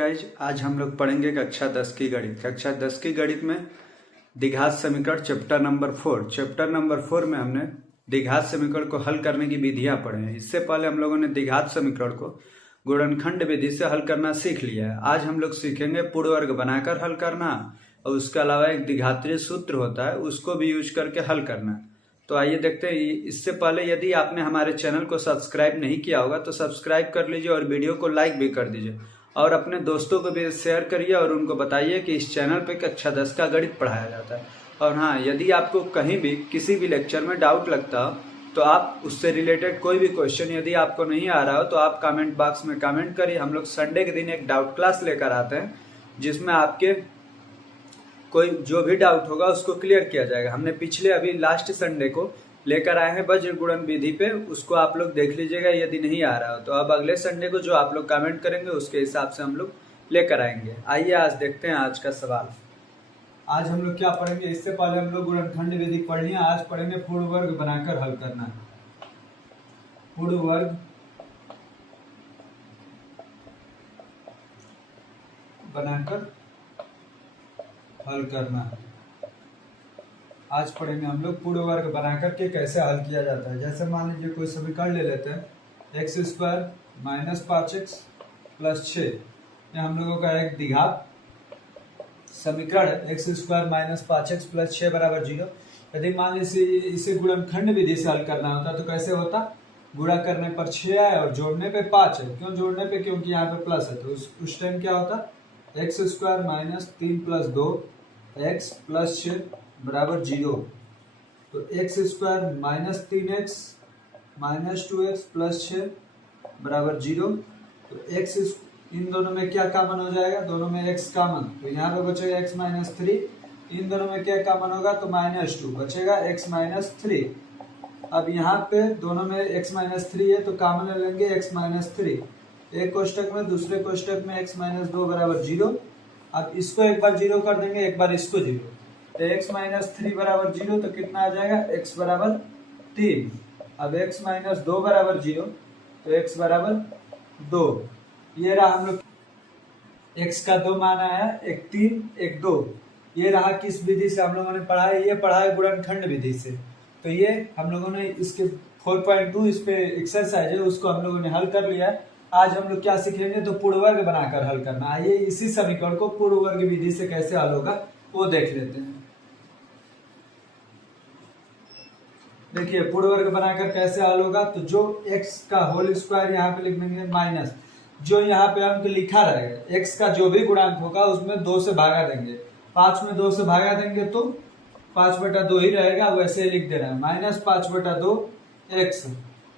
Guys, आज हम लोग पढ़ेंगे कक्षा 10 की गणित। कक्षा 10 की गणित में द्विघात समीकरण चैप्टर नंबर 4 में हमने द्विघात समीकरण को हल करने की विधियां पढ़े हैं। इससे पहले हम लोगों ने द्विघात समीकरण को गुणनखंड विधि से हल करना सीख लिया है। आज हम लोग सीखेंगे पूर्ण वर्ग बनाकर हल करना, और उसके अलावा एक द्विघातीय सूत्र होता है उसको भी यूज करके हल करना। तो आइए देखते हैं। इससे पहले यदि आपने हमारे चैनल को सब्सक्राइब नहीं किया होगा तो सब्सक्राइब कर लीजिए और वीडियो को लाइक भी कर दीजिए, और अपने दोस्तों को भी शेयर करिए और उनको बताइए कि इस चैनल पे कक्षा 10 का गणित पढ़ाया जाता है। और हाँ, यदि आपको कहीं भी किसी भी लेक्चर में डाउट लगता हो तो आप उससे रिलेटेड कोई भी क्वेश्चन यदि आपको नहीं आ रहा हो तो आप कमेंट बॉक्स में कमेंट करिए। हम लोग संडे के दिन एक डाउट क्लास लेकर आते हैं जिसमें आपके कोई जो भी डाउट होगा उसको क्लियर किया जाएगा। हमने पिछले अभी लास्ट संडे को लेकर आए हैं वज्र गुणन विधि पे, उसको आप लोग देख लीजिएगा यदि नहीं आ रहा हो तो। अब अगले संडे को जो आप लोग कमेंट करेंगे उसके हिसाब से हम लोग लेकर आएंगे। आइए आज देखते हैं आज का सवाल। आज हम लोग क्या पढ़ेंगे, इससे पहले हम लोग गुणनखंड विधि पढ़ लिया। आज पढ़ेंगे पूर्ण वर्ग बनाकर हल करना। पूर्ण वर्ग बनाकर हल करना। आज पढ़ेंगे हम लोग पूर्ण वर्ग बनाकर के कैसे हल किया जाता है। जैसे मान लीजिए कोई समीकरण ले लेते हैं x² - 5x + 6। यह हम लोगों का एक द्विघात समीकरण है। x² - 5x + 6 = 0। यदि मान लीजिए इसे गुणनखंड विधि से हल करना होता तो कैसे होता, गुणा करने पर 6 है और जोड़ने पे 5 है। क्यों जोड़ने पे, क्योंकि यहाँ पे प्लस है। तो उस टाइम क्या होता, x² - 3 + 2 x + 6 = 0। तो x² - 3x - 2x + 6 = 0। तो x इन दोनों में क्या कॉमन हो जाएगा, दोनों में x कॉमन, तो यहाँ पे बचेगा x - 3। इन दोनों में क्या कॉमन होगा तो -2 बचेगा x - 3। अब यहाँ पे दोनों में x - 3 है तो कॉमन ले लेंगे x - 3। एक कोष्टक में, दूसरे कोष्टक में x - 2 = 0। अब इसको एक बार 0 कर देंगे, एक बार इसको 0। तो x - 3 = 0 तो कितना आ जाएगा, x = 3। अब x - 2 = 0 तो x = 2। ये रहा हम लोग x का 2 मान आया, एक 3 एक 2। ये रहा किस विधि से हम लोगों ने पढ़ा है, ये पढ़ा है गुणनखंड विधि से। तो ये हम लोगों ने इसके 4.2 इस पे एक्सरसाइज है उसको हम लोगों ने हल कर लिया है। आज हम लोग क्या सीखेंगे तो पूर्ण वर्ग बनाकर हल करना। आइए इसी समीकरण को पूर्ण वर्ग विधि से कैसे हल होगा वो देख लेते हैं। देखिए पूर्ण वर्ग बनाकर कैसे हल होगा, तो जो x का होल स्क्वायर यहाँ पे लिख देंगे माइनस जो यहाँ पे अंक लिखा रहेगा x का जो भी गुणांक होगा उसमें 2 से भागा देंगे। 5 में 2 से भागा देंगे तो 5/2 ही रहेगा, वैसे ही लिख देना है -5/2 x,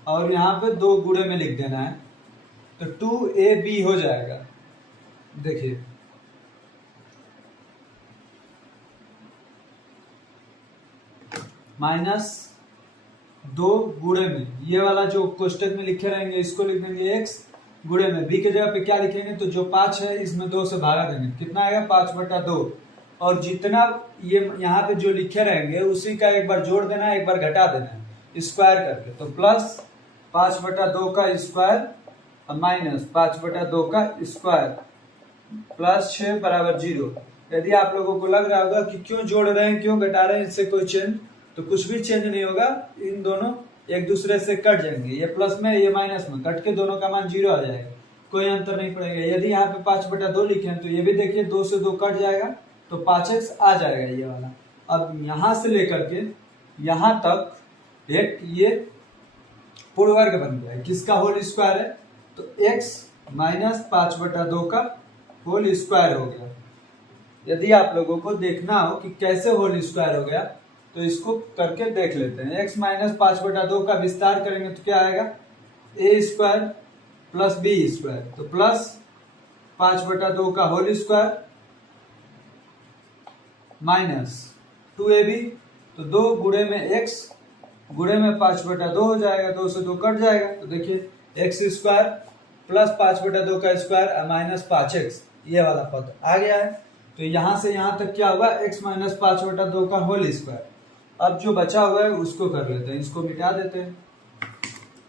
और यहाँ पे 2 गुणे में लिख देना है तो 2ab हो जाएगा। देखिए -2 गुणे में, ये वाला जो कोष्टक में लिखे रहेंगे इसको लिख देंगे x, गुणे में b के जगह पे क्या लिखेंगे तो जो 5 है इसमें 2 से भागा देंगे, कितना आएगा 5/2। और जितना ये यहाँ पे जो लिखे रहेंगे उसी का एक बार जोड़ देना है, एक बार घटा देना है स्क्वायर करके। तो प्लस 5/2 का स्क्वायर और माइनस 5/2 का स्क्वायर + 6 = 0। यदि आप लोगों को लग रहा होगा कि क्यों जोड़ रहे हैं क्यों घटा रहे हैं, इससे कोई चेंज, तो कुछ भी चेंज नहीं होगा। इन दोनों एक दूसरे से कट जाएंगे, ये प्लस में ये माइनस में कट के दोनों का मान 0 आ जाएगा, कोई अंतर नहीं पड़ेगा। यदि यहाँ पे 5/2 लिखे हैं तो ये भी देखिए 2 से 2 कट जाएगा तो 5x आ जाएगा ये वाला। अब यहां से लेकर के यहां तक एक ये पूर्ण वर्ग बन गया है। किसका होल स्क्वायर है तो x - 5/2 का होल स्क्वायर हो गया। यदि आप लोगों को देखना हो कि कैसे होल स्क्वायर हो गया तो इसको करके देख लेते हैं। x - 5/2 का विस्तार करेंगे तो क्या आएगा, a² + b², तो प्लस 5/2 का होल स्क्वायर माइनस 2ab, तो 2 गुणे में x गुणे में 5/2 हो जाएगा, 2 से 2 कट जाएगा। तो देखिए x² + 5/2 का स्क्वायर -5x, ये वाला पद आ गया है। तो यहां से यहां तक क्या होगा, x - 5/2 का होल स्क्वायर। अब जो बचा हुआ है उसको कर लेते हैं, इसको मिटा देते हैं।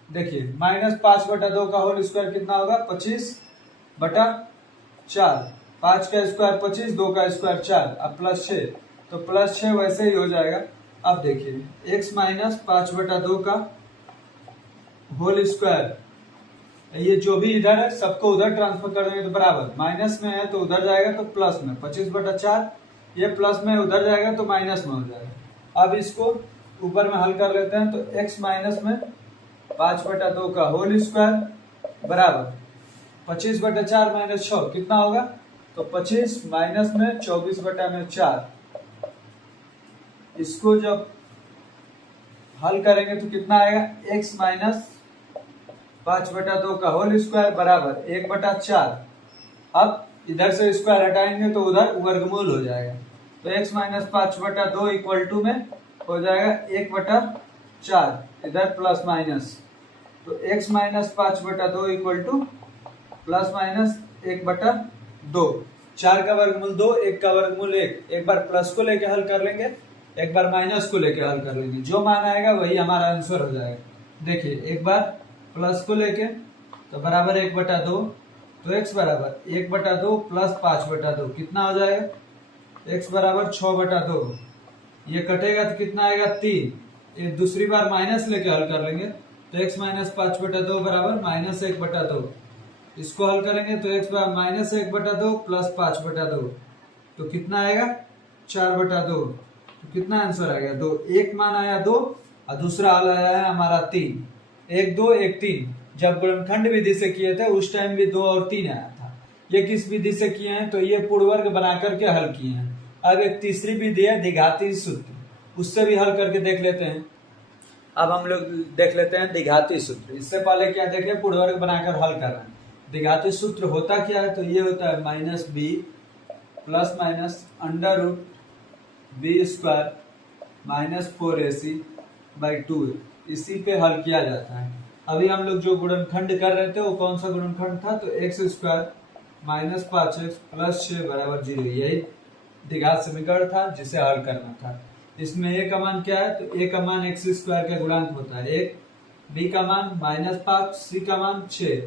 देखिए -5/2 का होल स्क्वायर कितना होगा, 25/2 4, 5 का स्क्वायर 25, 2 का स्क्वायर 4, अब प्लस 6, तो प्लस 6 वैसे ही हो जाएगा। अब देखिए x माइनस 5/2 का होल स्क्वायर, ये जो भी इधर है सबको उधर ट्रांसफर कर देंगे तो बराबर, माइनस में है तो उधर जाएगा तो प्लस में, 25/4, ये प्लस में उधर जाएगा तो माइनस में हो जाएगा। अब इसको ऊपर में हल कर लेते हैं, तो x माइनस में 5/2 का होल स्क्वायर बराबर 25/4 माइनस 6 कितना होगा, तो 25 माइनस में 24/4, इसको जब हल करेंगे तो कितना आएगा, x माइनस 5/2 का होल स्क्वायर बराबर 1/4। अब इधर से स्क्वायर हटाएंगे तो उधर वर्गमूल हो जाएगा, तो x माइनस 5/2 इक्वल टू में हो जाएगा 1/4, इधर प्लस माइनस, तो x minus 5/2 equal to plus minus 1/2। 4 का वर्गमूल 2, 1 का वर्गमूल 1। एक बार प्लस को लेके हल कर लेंगे, एक बार माइनस को लेके हल कर लेंगे, जो मान आएगा वही हमारा आंसर हो जाएगा। देखिए एक बार प्लस को लेके तो बराबर 1/2, तो x बराबर 1/2 प्लस 5/2 कितना हो जाएगा, x बराबर 6/2, ये कटेगा तो कितना आएगा 3। एक दूसरी बार माइनस लेके हल कर लेंगे, तो x माइनस 5/2 बराबर माइनस 1/2, इसको हल करेंगे तो x बराबर माइनस 1/2 प्लस 5/2, तो कितना आएगा 4/2, तो कितना आंसर आएगा 2। एक मान आया 2 और दूसरा हल आया है हमारा 3, 1 2 1 3। जब गुणनखंड विधि से किए थे उस टाइम भी 2 और 3 आया था। ये किस विधि से किए हैं, तो ये पूर्ण वर्ग बना करके हल किए हैं। अब एक तीसरी विधि है द्विघाती सूत्र, उससे भी हल करके देख लेते हैं। अब हम लोग देख लेते हैं द्विघाती सूत्र। इससे पहले क्या देखें, पूर्ण वर्ग बनाकर हल करना है। द्विघाती सूत्र होता क्या है, तो ये होता है minus b plus minus under root b square minus 4ac by 2, इसी पे हल किया जाता है। अभी हम लोग जो गुणनखंड कर रहे थे वो कौन सा गुणनखंड था, तो x square minus 5x plus 6 बराबर 0, यही द्विघात समीकरण था जिसे हल करना था। इसमें a का मान क्या है, तो a का मान एक्स स्क्वायर का गुणांक होता है 1, b का मान -5, c का मान 6,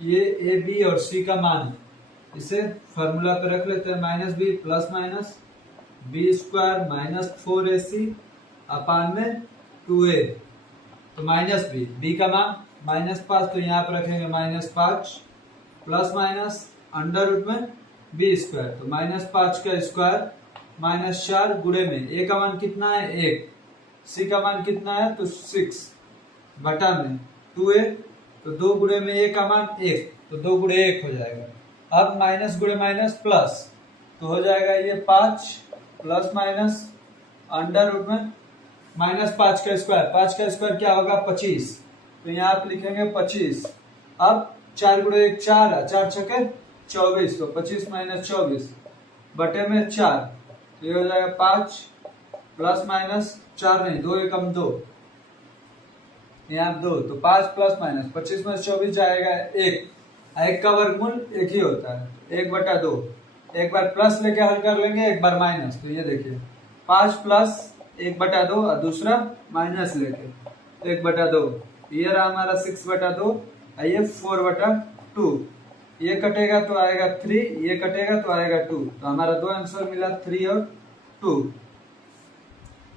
ये a b और c का मान है। इसे फॉर्मूला पे रख लेते हैं, minus b plus minus b square minus 4ac upon में 2a, तो माइनस बी का मान -5, तो यहाँ पर रखेंगे -5 प्लस माइनस अंडर रूट में बी स्क्वायर, तो -5 का स्क्वायर -4 गुणे में a का मान कितना है 1, c का मान कितना है तो 6 बटा में 2a, तो 2 गुणे में a का मान 1, तो 2 गुणे 1 हो जाएगा। अब माइनस गुणे माइनस प्लस, तो हो जाएगा ये 5 प्लस माइनस अंडर रूट में -5 का स्क्वायर, 5 का स्क्वायर क्या होगा 25, तो यहाँ आप लिखेंगे 25। अब 4 गुणे 1 4 है, 4 छके 24, तो 25 माइनस 24 बटे में 4, तो ये हो जाएगा 5 प्लस माइनस 4 नहीं 2 एकम 2, यहाँ 2, तो 5 प्लस माइनस 25 में 24 जाएगा 1, 1 का वर्गमूल 1 ही होता है 1/2। एक बार प्लस लेके हल कर लेंगे, एक बार माइनस, तो ये देखिए 5 प्लस 1/2 और दूसरा माइनस लेके 1/2, ये रहा हमारा 6/2, ये 4/2, ये कटेगा तो आएगा 3, ये कटेगा तो आएगा 2, तो हमारा 2 आंसर मिला 3 और 2।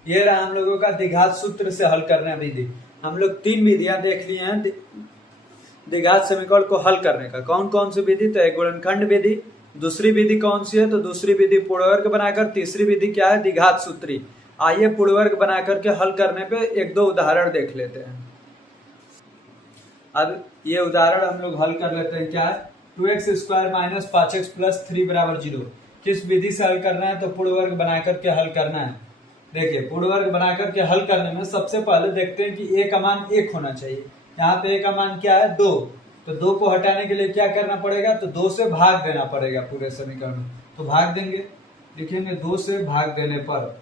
ये रहा हम लोगों का द्विघात सूत्र से हल करने विधि। हम लोग 3 विधियां देख लिए हैं द्विघात समीकरण को हल करने का। कौन कौन सी विधि, तो एक गुणनखंड विधि, दूसरी विधि कौन सी है, तो दूसरी विधि पूर्ण वर्ग बनाकर, तीसरी विधि क्या है द्विघात सूत्री। आइए पूर्ण वर्ग बनाकर के हल करने पे एक दो उदाहरण देख लेते हैं। अब ये उदाहरण हम लोग हल कर लेते हैं। क्या है, 2x square minus 5x plus 3 बराबर 0। किस विधि से हल करना है, तो पूर्ण वर्ग बनाकर के हल करना है। देखिए पूर्ण वर्ग बनाकर के हल करने में सबसे पहले देखते हैं कि a का मान 1 होना चाहिए। यहाँ पे a का मान क्या है 2, तो 2 को हटाने के लिए क्या करना पड़ेगा, तो 2 से भाग देना पड़ेगा पूरे समीकरण में। तो भाग देंगे, लिखेंगे 2 से भाग देने पर,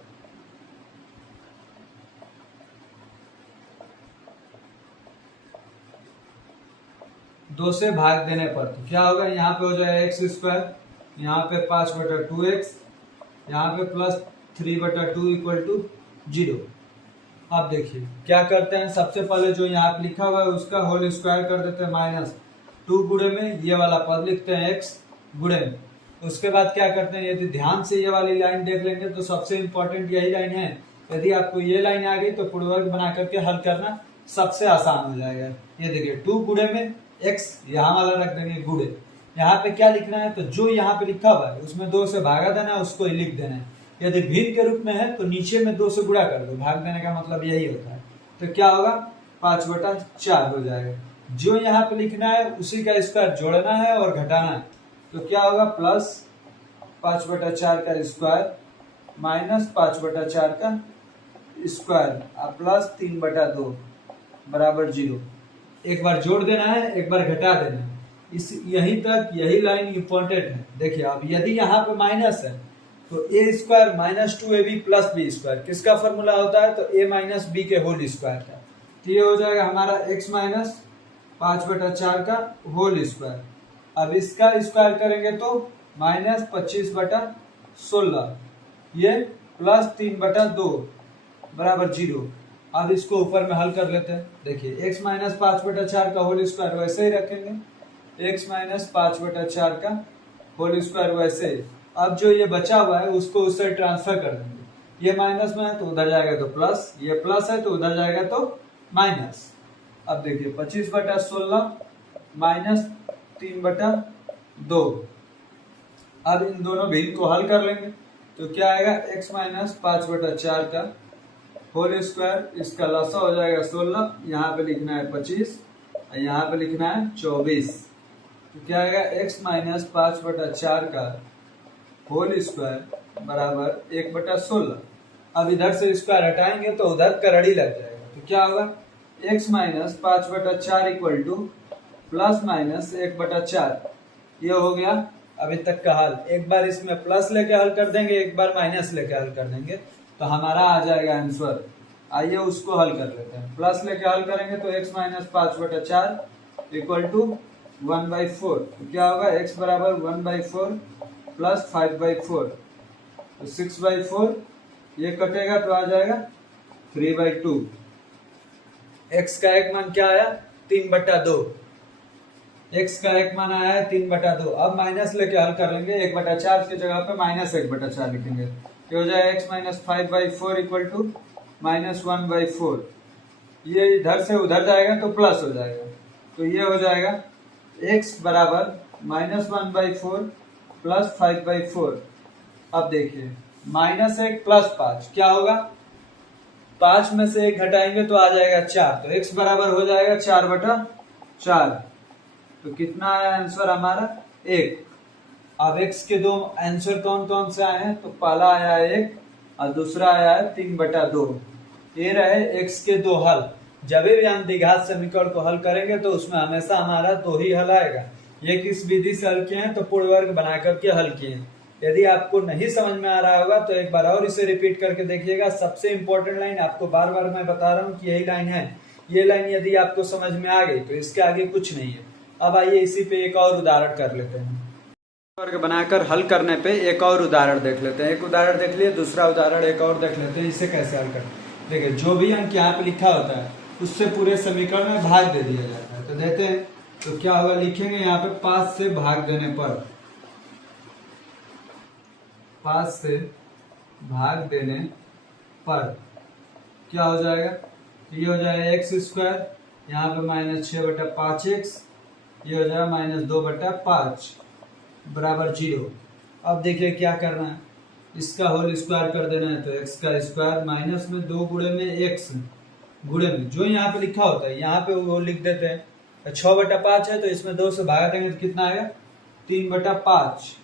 दो से भाग देने पर तो क्या होगा, यहाँ पे हो जाएगा एक्स स्क्वायर, यहाँ पे 5/2x, यहाँ पे प्लस 3/2 इक्वल टू 0। अब देखिए क्या करते हैं, सबसे पहले जो यहाँ पे लिखा हुआ है उसका होल स्क्वायर कर देते हैं, -2 गुणे में ये वाला पद लिखते हैं x, गुणे में। उसके बाद क्या करते हैं, यदि ध्यान से ये वाली लाइन देख लेंगे तो सबसे इंपॉर्टेंट यही लाइन है। यदि आपको ये लाइन आ गई तो पूर्ण वर्ग बना करके हल करना सबसे आसान हो जाएगा। ये देखिए 2 गुणे में x, यहाँ वाला रख देंगे गुणे। यहाँ पे क्या लिखना है, तो जो यहाँ पे लिखा हुआ है उसमें 2 से भागा देना है, उसको ही लिख देना है। यदि भिन्न के रूप में है तो नीचे में 2 से गुणा कर दो, भाग देने का मतलब यही होता है। तो क्या होगा, 5/4 हो जाएगा। जो यहाँ पे लिखना है उसी का स्क्वायर जोड़ना है और घटाना है। तो क्या होगा, प्लस 5/4 का स्क्वायर माइनस 5/4 का स्क्वायर प्लस 3/2 बराबर 0। एक बार जोड़ देना है, एक बार घटा देना है। इस यहीं तक यही लाइन इंपॉर्टेंट है। देखिए अब यदि यहाँ पे माइनस है तो a square minus 2ab plus b square किसका फॉर्मूला होता है, तो a माइनस बी के होल स्क्वायर का। तो ये हो जाएगा हमारा x माइनस 5/4 का होल स्क्वायर। अब इसका स्क्वायर करेंगे तो माइनस 25/16, ये प्लस 3/2 बराबर 0। अब इसको ऊपर में हल कर लेते हैं। देखिए x माइनस 5/4 का होल स्क्वायर वैसे ही रखेंगे, x माइनस 5/4 का होल स्क्वायर वैसे ही। अब जो ये बचा हुआ है उसको उससे ट्रांसफर कर देंगे। ये माइनस में है तो उधर जाएगा तो प्लस, ये प्लस है तो उधर जाएगा तो माइनस। अब देखिए 25/16 माइनस 3/2। अब इन दोनों भिन्न को हल कर लेंगे तो क्या आएगा, x माइनस 5/4 का होल स्क्वायर, इसका लसा हो जाएगा 16, यहाँ पे लिखना है 25 और यहाँ पे लिखना है 24। तो क्या आएगा, x माइनस 5/4 का होल स्क्वायर बराबर 1/16। अब इधर से स्क्वायर हटाएंगे तो उधर करड़ी लग जाएगा। तो क्या होगा, x minus 5/4 equal to plus minus 1/4। ये हो गया अभी तक का हल। एक बार इसमें प्लस लेके हल कर देंगे, एक बार माइनस लेके हल कर देंगे तो हमारा आ जाएगा आंसर। आइए उसको हल कर लेते हैं। प्लस लेके हल करेंगे तो x माइनस 5/4 इक्वल टू 1/4। तो क्या होगा, x बराबर 1/4 प्लस 5/4, तो 6/4। ये कटेगा तो आ जाएगा 3/2। x का एक मान क्या आया, 3/2। x का एक मान आया है 3/2। अब माइनस लेके हल कर लेंगे, 1/4 की जगह पे माइनस 1/4 लिखेंगे। ये हो जाएगा x minus 5/4 equal to minus 1/4। ये इधर से उधर जाएगा तो प्लस हो जाएगा। तो ये हो जाएगा x बराबर माइनस 1/4 प्लस 5/4। अब देखिए माइनस 1 प्लस 5 क्या होगा, 5 में से 1 घटाएंगे तो आ जाएगा 4। तो x बराबर हो जाएगा 4/4। तो कितना आया आंसर हमारा, 1। अब x के दो आंसर कौन कौन से आए हैं, तो पहला आया है 1 और दूसरा आया है 3/2। ये रहे x के दो हल। जब भी हम द्विघात समीकरण को हल करेंगे तो उसमें हमेशा हमारा 2 ही हल आएगा। ये किस विधि से हल किए हैं, तो पूर्ण वर्ग बना करके हल किए हैं। यदि आपको नहीं समझ में आ रहा होगा तो एक बार और इसे रिपीट करके देखिएगा। सबसे इंपॉर्टेंट लाइन आपको बार बार मैं बता रहा हूँ कि यही लाइन है। ये लाइन यदि आपको समझ में आ गई तो इसके आगे कुछ नहीं है। अब आइए इसी पे एक और उदाहरण कर लेते हैं। वर्ग बनाकर हल करने पे एक और उदाहरण देख लेते हैं। एक उदाहरण देख लिए, दूसरा उदाहरण एक और देख लेते हैं। इसे कैसे हल करते हैं, देखिए जो भी अंक यहाँ पे लिखा होता है उससे पूरे समीकरण में भाग दे दिया जाता है। तो देते हैं तो क्या होगा, लिखेंगे यहाँ पे 5 से भाग देने पर, 5 से भाग देने पर क्या हो जाएगा, ये हो जाएगा x स्क्वायर, यहाँ पे माइनस 6/5x, ये हो जाएगा माइनस 2/5 बराबर 0। अब देखिए क्या करना है, इसका होल स्क्वायर कर देना है। तो x का स्क्वायर माइनस में 2 गुणे में x गुणे में जो यहाँ पे लिखा होता है यहाँ पे वो लिख देते हैं। 6/5 है तो इसमें 2 से भागा देंगे तो कितना आएगा, 3/5।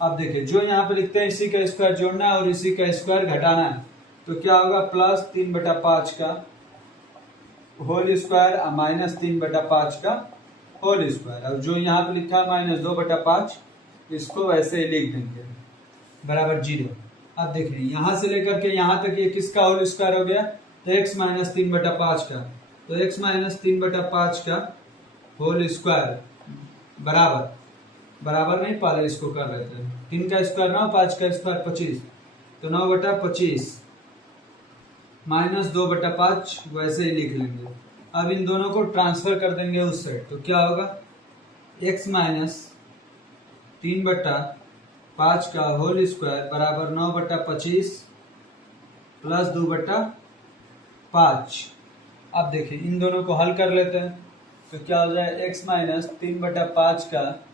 अब देखिए जो यहाँ पे लिखते हैं इसी का स्क्वायर जोड़ना है और इसी का स्क्वायर घटाना है। तो क्या होगा, प्लस 3/5 का होल स्क्वायर माइनस 3/5 का होल स्क्वायर। अब जो यहाँ पे लिखा है माइनस 2/5, इसको वैसे ही लिख देंगे बराबर 0। अब देखिए यहाँ से लेकर के यहाँ तक ये किसका होल स्क्वायर हो गया, तो x माइनस 3/5 का। तो x माइनस 3/5 का होल स्क्वायर बराबर, बराबर नहीं पहले इसको कर लेते हैं, 3 का स्क्वायर 9, 5 का स्क्वायर 25, तो 9/25 माइनस 2/5 वैसे ही लिख लेंगे। अब इन दोनों को ट्रांसफर कर देंगे उस साइड। तो क्या होगा, x माइनस 3/5 का होल स्क्वायर बराबर 9/25 प्लस 2/5। अब देखिए इन दोनों को हल कर लेते हैं तो क्या हो जाए x माइनस 3/5 का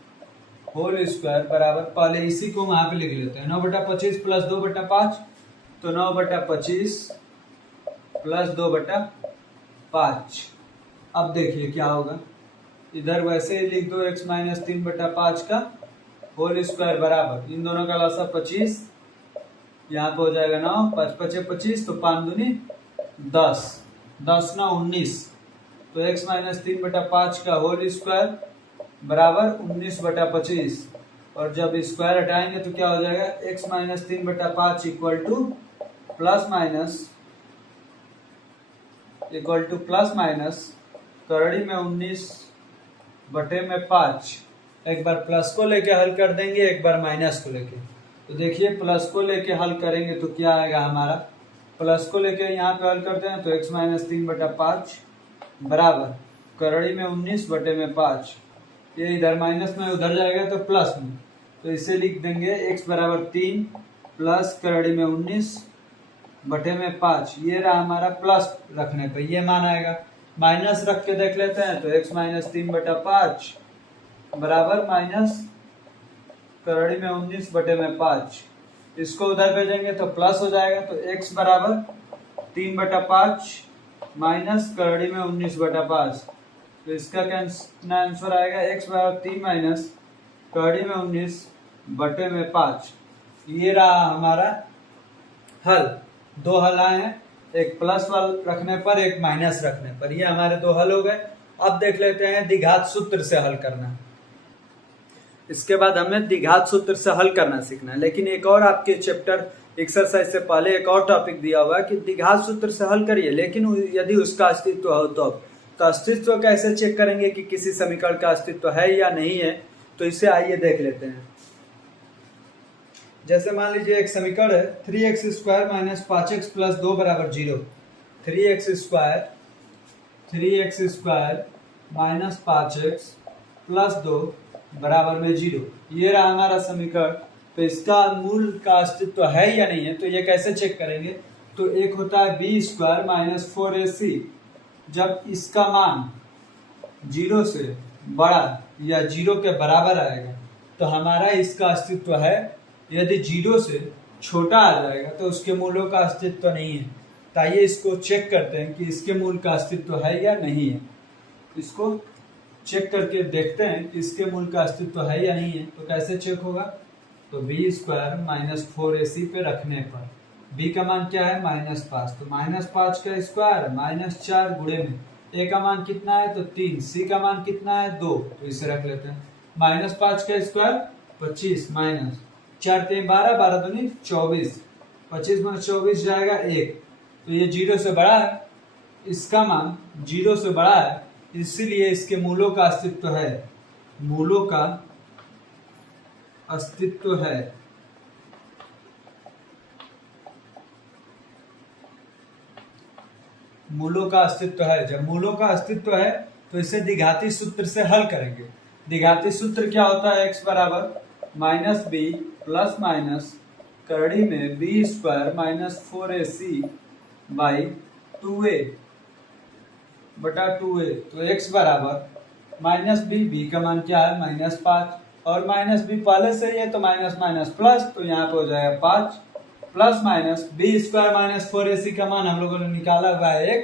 होल स्क्वायर बराबर, पहले इसी को वहां पे लिख लेते हैं, 9/25 प्लस 2/5 तो 9/25 प्लस 2/5। अब देखिए क्या होगा, इधर वैसे ही लिख दो x माइनस 3/5 का होल स्क्वायर बराबर, इन दोनों का लसा 25, यहाँ पे हो जाएगा 9, 5 5 25 तो 5 दूनी 10, 10 9 19 तो x माइनस 3/5 का होल स्क्वायर बराबर 19/25, और जब स्क्वायर हटाएंगे तो क्या हो जाएगा, x minus 3/5 equal to plus minus करड़ी में 19/5। एक बार प्लस को लेके हल कर देंगे, एक बार माइनस को लेके। तो देखिए प्लस को लेके हल करेंगे तो क्या आएगा हमारा, प्लस को लेके यहाँ पे हल करते हैं तो x माइनस 3/5 बराबर करड़ी में 19/5, ये इधर माइनस में उधर जाएगा तो प्लस में, तो इसे लिख देंगे x बराबर 3 प्लस करड़ी में 19/5। ये रहा हमारा प्लस रखने पे ये मान आएगा। माइनस रख के देख लेते हैं तो x माइनस 3/5 बराबर माइनस करड़ी में 19/5, इसको उधर भेजेंगे तो प्लस हो जाएगा, तो x बराबर 3/5 माइनस करड़ी में 19/5, तो इसका क्या आंसर आएगा, x बराबर 3 माइनस करड़ी में 19/5। ये रहा हमारा हल। दो हल आए हैं, एक प्लस वाल रखने पर, एक माइनस रखने पर, ये हमारे दो हल हो गए। अब देख लेते हैं द्विघात सूत्र से हल करना। इसके बाद हमें द्विघात सूत्र से हल करना सीखना है, लेकिन एक और आपके चैप्टर एक्सरसाइज से पहले एक और टॉपिक दिया हुआ है कि द्विघात सूत्र से हल करिए, लेकिन यदि उसका अस्तित्व हो तो अस्तित्व कैसे चेक करेंगे कि किसी समीकरण का अस्तित्व है या नहीं है, तो इसे आइए देख लेते हैं। जैसे मान लीजिए एक समीकरण है 3x² माइनस 5x प्लस 2 बराबर 0। 3x² माइनस 5x प्लस 2 बराबर में 0, ये रहा हमारा समीकरण। तो इसका मूल का अस्तित्व है या नहीं है, तो ये कैसे चेक करेंगे, तो एक होता है b² माइनस 4ac, जब इसका मान 0 से बड़ा या 0 के बराबर आएगा तो हमारा इसका अस्तित्व है। यदि 0 से छोटा आ जाएगा तो उसके मूलों का अस्तित्व नहीं है। तो आइए इसको चेक करते हैं कि इसके मूल का अस्तित्व है या नहीं है। इसको चेक करके देखते हैं कि इसके मूल का अस्तित्व है या नहीं है। तो कैसे चेक होगा, तो b² माइनस 4ac पे रखने पर b का मान क्या है, -5, तो -5 का स्क्वायर -4 गुणे में a का मान कितना है, तो 3, c का मान कितना है, 2, तो इसे रख लेते हैं। -5 का स्क्वायर 25 माइनस 4 3 12, 12 दूनी 24, 25 में 24 जाएगा 1, तो ये 0 से बड़ा है, इसका मान 0 से बड़ा है, इसीलिए इसके मूलों का अस्तित्व है। मूलों का अस्तित्व है। मूलों का अस्तित्व है। जब मूलों का अस्तित्व है तो इसे द्विघाती सूत्र से हल करेंगे। द्विघाती सूत्र क्या होता है, x बराबर -b प्लस माइनस करड़ी में b² minus 4ac by 2a बटा 2a। तो x बराबर -b, b का मान क्या है, -5, और -b पहले से ही है तो माइनस माइनस प्लस, तो यहाँ पे हो जाएगा 5 plus minus b² minus 4ac का मान हम लोगों ने निकाला हुआ है 1,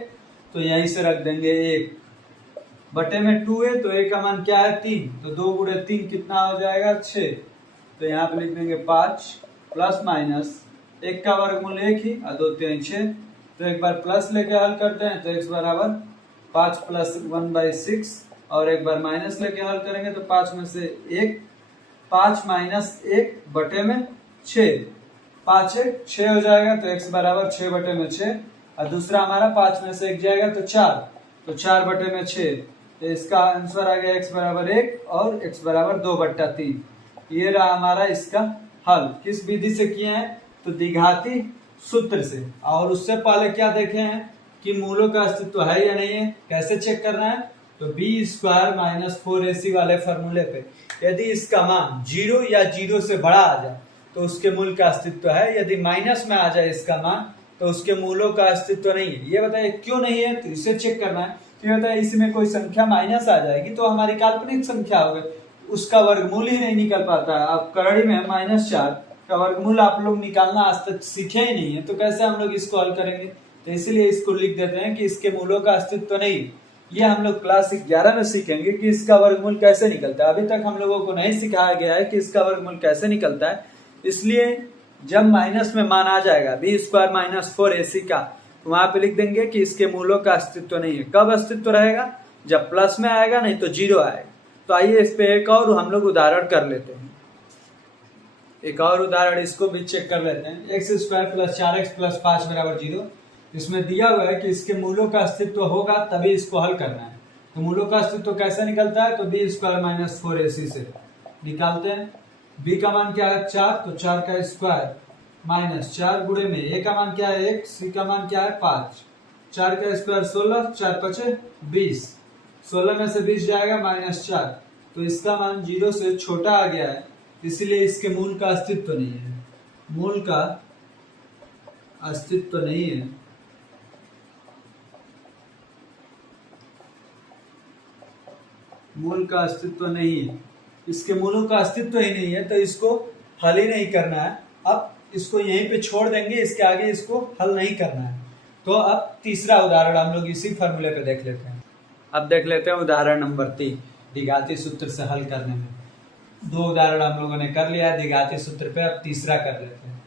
तो यहीं से रख देंगे 1 बटे में 2a, तो a का मान क्या है 3, तो 2 गुणे 3 कितना हो जाएगा 6, तो यहाँ पे लिख देंगे 5 प्लस माइनस 1 का वर्गमूल 1 ही और 2 3 6, तो एक बार प्लस लेके हल करते हैं तो x बराबर 5 प्लस 1/6, और एक बार माइनस लेके हल करेंगे तो 5 में से 1, 5 माइनस 1 बटे में 6, 5 6 हो जाएगा, तो x बराबर 6 बटे में 6, और दूसरा हमारा 5 में से 1 जाएगा तो 4, तो 4 बटे में 6, तो इसका आंसर आ गया x बराबर 1 और x बराबर 2/3। ये रहा हमारा इसका हल। किस विधि से किए हैं, तो द्विघाती सूत्र से। और उससे पहले क्या देखे हैं कि मूलों का अस्तित्व है या नहीं है, कैसे चेक करना है, तो बी स्क्वायर माइनस 4ac वाले फॉर्मूले पे यदि इसका मान 0 या 0 से बड़ा आ जाए तो उसके मूल का अस्तित्व है, यदि माइनस में आ जाए इसका मान तो उसके मूलों का अस्तित्व नहीं है। ये बताइए क्यों नहीं है, तो इसे चेक करना है। तो ये बताइए इसमें कोई संख्या माइनस आ जाएगी तो हमारी काल्पनिक संख्या हो गई, उसका वर्गमूल ही नहीं निकल पाता है। अब करड़ी में -4 का वर्गमूल आप लोग निकालना आज तक सीखे ही नहीं है, तो कैसे हम लोग इसको हल करेंगे। तो इसलिए इसको लिख देते हैं कि इसके मूलों का अस्तित्व नहीं। ये हम लोग क्लास 11 में सीखेंगे कि इसका वर्गमूल कैसे निकलता है। अभी तक हम लोगों को नहीं सिखाया गया है कि इसका वर्गमूल कैसे निकलता है। इसलिए जब माइनस में मान आ जाएगा बी स्क्वायर माइनस 4ac का, तो वहां पे लिख देंगे कि इसके मूलों का अस्तित्व नहीं है। कब अस्तित्व रहेगा, जब प्लस में आएगा, नहीं तो 0 आएगा। तो आइए इस पे एक और हम लोग उदाहरण कर लेते हैं। एक और उदाहरण इसको भी चेक कर लेते हैं। X square plus 4x plus 5 बराबर 0। इसमें दिया हुआ है कि इसके मूलों का अस्तित्व होगा तभी इसको हल करना है। तो मूलों का अस्तित्व कैसे निकलता है, तो बी स्क्वायर माइनस 4ac से निकालते हैं। बी का मान क्या है 4, तो 4 का स्क्वायर माइनस 4 गुणे में ए का मान क्या है 1, सी का मान क्या है 5, 4 का स्क्वायर 16, 4 पचे 20, 16 में से 20 जाएगा -4। तो इसका मान 0 से छोटा आ गया है, इसलिए इसके मूल का अस्तित्व नहीं है। मूल का अस्तित्व नहीं है। मूल का अस्तित्व नहीं है, इसके मूलों का अस्तित्व ही नहीं है, तो इसको हल ही नहीं करना है। अब इसको यहीं पे छोड़ देंगे, इसके आगे इसको हल नहीं करना है। तो अब तीसरा उदाहरण हम लोग इसी फॉर्मूले पे देख लेते हैं। अब देख लेते हैं उदाहरण नंबर 3 द्विघाती सूत्र से हल करने में। 2 उदाहरण हम लोगों ने कर लिया है द्विघाती सूत्र पे, अब तीसरा कर लेते हैं।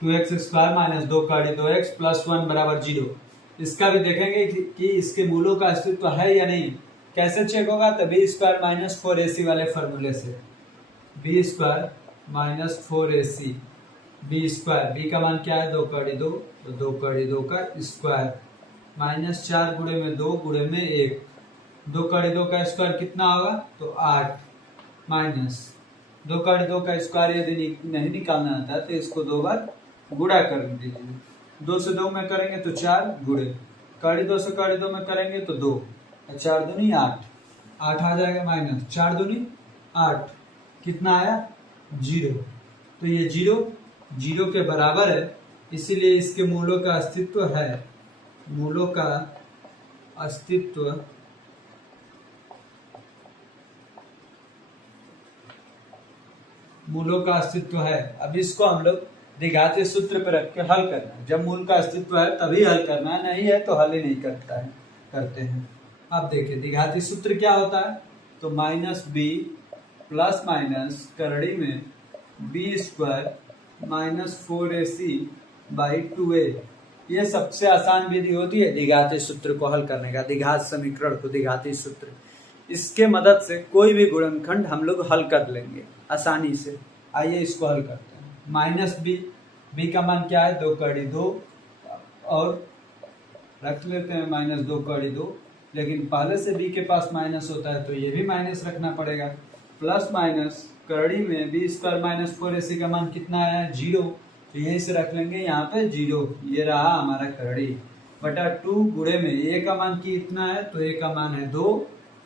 2x स्क्वायर माइनस 2 का 2x प्लस 1 बराबर 0। इसका भी देखेंगे कि इसके मूलों का अस्तित्व है या नहीं। कैसे चेक होगा, तो बी स्क्वायर माइनस 4ac वाले फॉर्मूले से। B square minus 4ac, b square, b का मान क्या है 2 का 2, तो 2 का 2 का स्क्वायर माइनस 4 गुणे में 2 गुणे में 1, 2 का 2 का स्क्वायर कितना होगा, तो 8 माइनस 2 का 2 का स्क्वायर यदि नहीं निकालना आता है तो इसको 2 बार गुणा कर दीजिए। 2 से 2 में करेंगे तो 4 गुणे, 2 से 2 में करेंगे तो 2, 4 दूनी 8, 8 आ जाएगा माइनस 4 दूनी 8, कितना आया 0। तो ये 0 के बराबर है, इसीलिए इसके मूलों का अस्तित्व है। मूलों का अस्तित्व है। अब इसको हम लोग द्विघाती सूत्र पर रख के हल करना है। जब मूल का अस्तित्व है तभी हल करना है, नहीं है तो हल ही नहीं करते हैं। अब देखिए द्विघाती सूत्र क्या होता है, तो माइनस बी प्लस माइनस करड़ी में B square minus 4ac by 2a। ये सबसे आसान विधि होती है द्विघाती सूत्र को हल करने का, द्विघात समीकरण को द्विघाती सूत्र। इसके मदद से कोई भी गुणनखंड हम लोग हल कर लेंगे आसानी से। आइए इसको हल करते हैं। माइनस बी का मान क्या है 2 का 2, और रख लेते हैं माइनस 2 का 2, लेकिन पहले से बी के पास माइनस होता है तो ये भी माइनस रखना पड़ेगा। प्लस माइनस करड़ी में बी स्क्वायर माइनस 4ac का मान कितना आया है 0, तो यहीं से रख लेंगे यहाँ पे 0। ये रहा हमारा करड़ी बटा 2 गुणे में ए का मान कितना है, तो ए का मान है 2,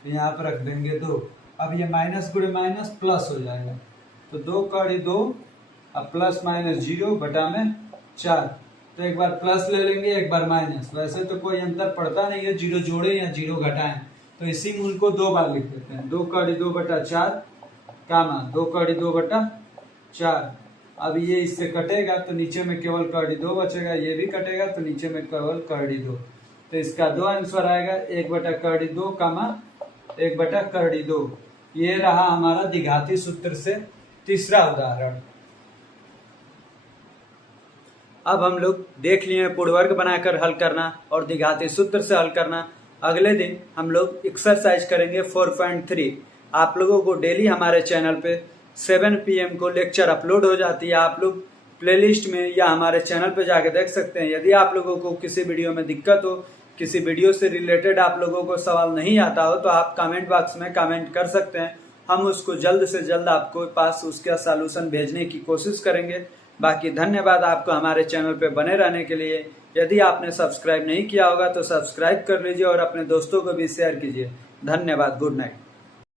तो यहाँ पर रख देंगे 2। अब ये माइनस गुणे माइनस प्लस हो जाएगा, तो 2 का 2, अब प्लस माइनस 0 बटा में 4। तो एक बार प्लस ले लेंगे, एक बार माइनस, वैसे तो कोई अंतर पड़ता नहीं है, 0 जोड़े या 0 घटाएं। तो इसी मूल को 2 बार लिख देते हैं। 2 का 2 बटा 4 का मान 2 का 2 बटा 4। अब ये इससे कटेगा तो नीचे में केवल करड़ी 2 बचेगा, ये भी कटेगा तो नीचे में केवल करड़ी 2। तो इसका 2 आंसर आएगा 1 बटा करड़ी 2 का मान 1 बटा करड़ी 2। ये रहा हमारा द्विघाती सूत्र से तीसरा उदाहरण। अब हम लोग देख लिए पूर्णवर्ग बनाकर हल करना और द्विघाती सूत्र से हल करना। अगले दिन हम लोग एक्सरसाइज करेंगे 4.3। आप लोगों को डेली हमारे चैनल पे 7 PM को लेक्चर अपलोड हो जाती है। आप लोग प्लेलिस्ट में या हमारे चैनल पे जाके देख सकते हैं। यदि आप लोगों को किसी वीडियो में दिक्कत हो, किसी वीडियो से रिलेटेड आप लोगों को सवाल नहीं आता हो, तो आप कमेंट बॉक्स में कमेंट कर सकते हैं। हम उसको जल्द से जल्द आपको पास उसका सॉल्यूशन भेजने की कोशिश करेंगे। बाकी धन्यवाद आपको हमारे चैनल पे बने रहने के लिए। यदि आपने सब्सक्राइब नहीं किया होगा तो सब्सक्राइब कर लीजिए और अपने दोस्तों को भी शेयर कीजिए। धन्यवाद। Good night.